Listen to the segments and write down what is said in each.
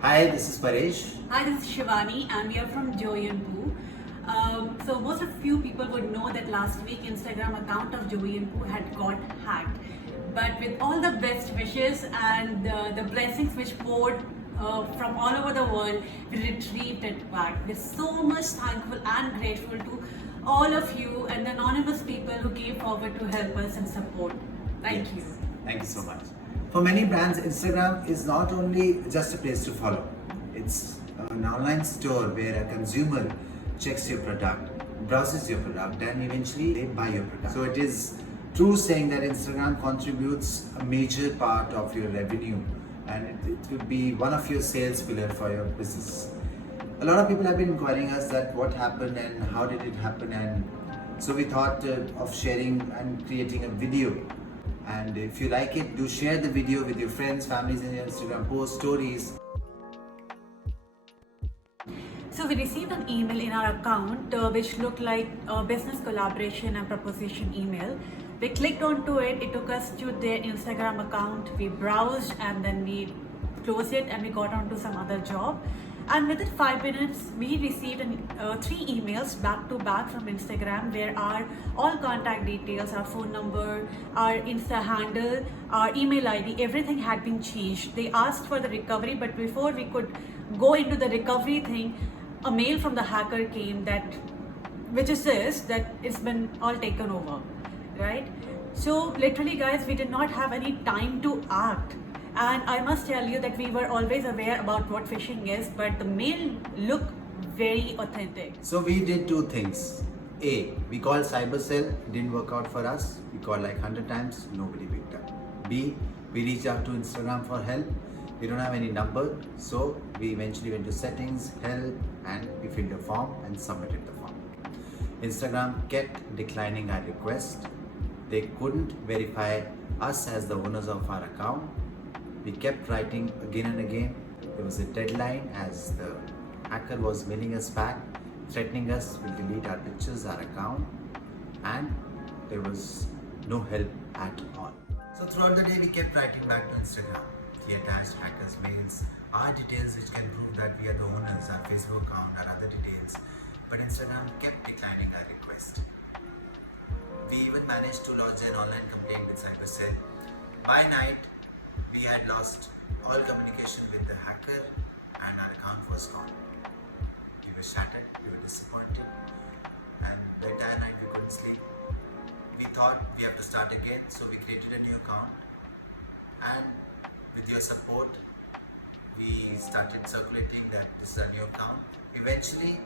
Hi, this is Paresh. Hi, this is Shivani, and we are from Joey and Poo. So most of you people would know that last week Instagram account of Joey and Poo had got hacked. But with all the best wishes and the blessings which poured from all over the world, we retrieved it back. We're so much thankful and grateful to all of you and the anonymous people who came forward to help us and support. Thank you. Thank you so much. For many brands, Instagram is not only just a place to follow. It's an online store where a consumer checks your product, browses your product, and eventually they buy your product. So it is true saying that Instagram contributes a major part of your revenue, and it will be one of your sales pillar for your business. A lot of people have been inquiring us that what happened and how did it happen, and so we thought of sharing and creating a video. And if you like it, do share the video with your friends, families, in your Instagram post stories. So we received an email in our account which looked like a business collaboration and proposition email. We clicked onto it, it took us to their Instagram account, we browsed and then we closed it and we got onto some other job. And within 5 minutes, we received 3 emails back to back from Instagram where our all contact details, our phone number, our Insta handle, our email ID, everything had been changed. They asked for the recovery, but before we could go into the recovery thing, a mail from the hacker came which is this, that it's been all taken over, right? So literally guys, we did not have any time to act. And I must tell you that we were always aware about what phishing is, but the mail looked very authentic. So we did 2 things. A, we called CyberCell, it didn't work out for us. We called like 100 times, nobody picked up. B, we reached out to Instagram for help. We don't have any number, so we eventually went to settings, help, and we filled a form and submitted the form. Instagram kept declining our request. They couldn't verify us as the owners of our account. We kept writing again and again. There was a deadline as the hacker was mailing us back, threatening us we'll delete our pictures, our account, and there was no help at all. So throughout the day we kept writing back to Instagram. We attached hackers' mails, our details which can prove that we are the owners, our Facebook account, our other details, but Instagram kept declining our request. We even managed to lodge an online complaint with CyberCell. By night, we had lost all communication with the hacker and our account was gone. We were shattered, we were disappointed, and the entire night we couldn't sleep. We thought we have to start again, so we created a new account, and with your support, we started circulating that this is a new account. Eventually,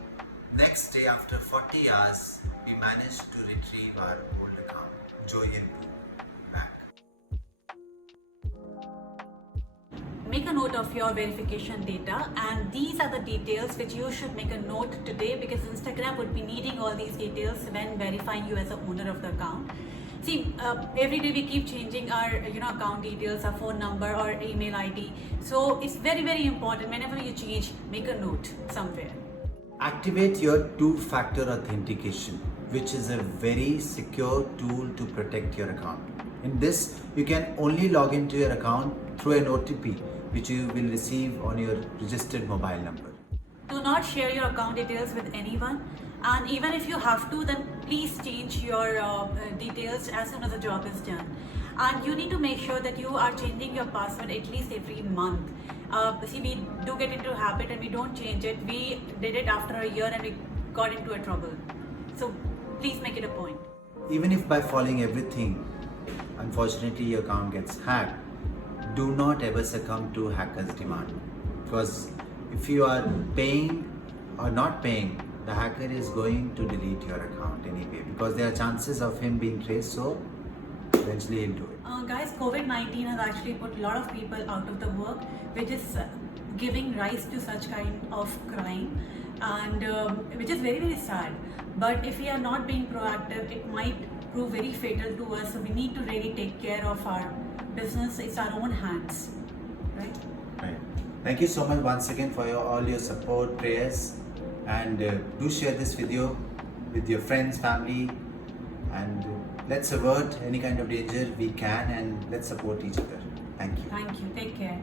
next day after 40 hours, we managed to retrieve our old account, Joey and Poo, back. Make a note of your verification data, and these are the details which you should make a note today, because Instagram would be needing all these details when verifying you as the owner of the account. See, every day we keep changing our account details, our phone number or email ID. So it's very, very important whenever you change, make a note somewhere. Activate your 2-factor authentication, which is a very secure tool to protect your account. In this, you can only log into your account through an OTP, which you will receive on your registered mobile number. Do not share your account details with anyone, and even if you have to, then please change your details as soon as the job is done. And you need to make sure that you are changing your password at least every month. See, we do get into a habit and we don't change it. We did it after a year and we got into a trouble. So please make it a point. Even if by following everything, unfortunately your account gets hacked, do not ever succumb to hackers' demand. Because if you are paying or not paying, the hacker is going to delete your account anyway, because there are chances of him being traced, so eventually he'll do it. Guys, COVID-19 has actually put a lot of people out of the work, which is giving rise to such kind of crime, and which is very, very sad. But if we are not being proactive, it might prove very fatal to us. So we need to really take care of our business. It's our own hands, right? Right. Thank you so much once again for all your support, prayers, and do share this video with your friends, family, and let's avert any kind of danger we can, and let's support each other. Thank you. Thank you. Take care.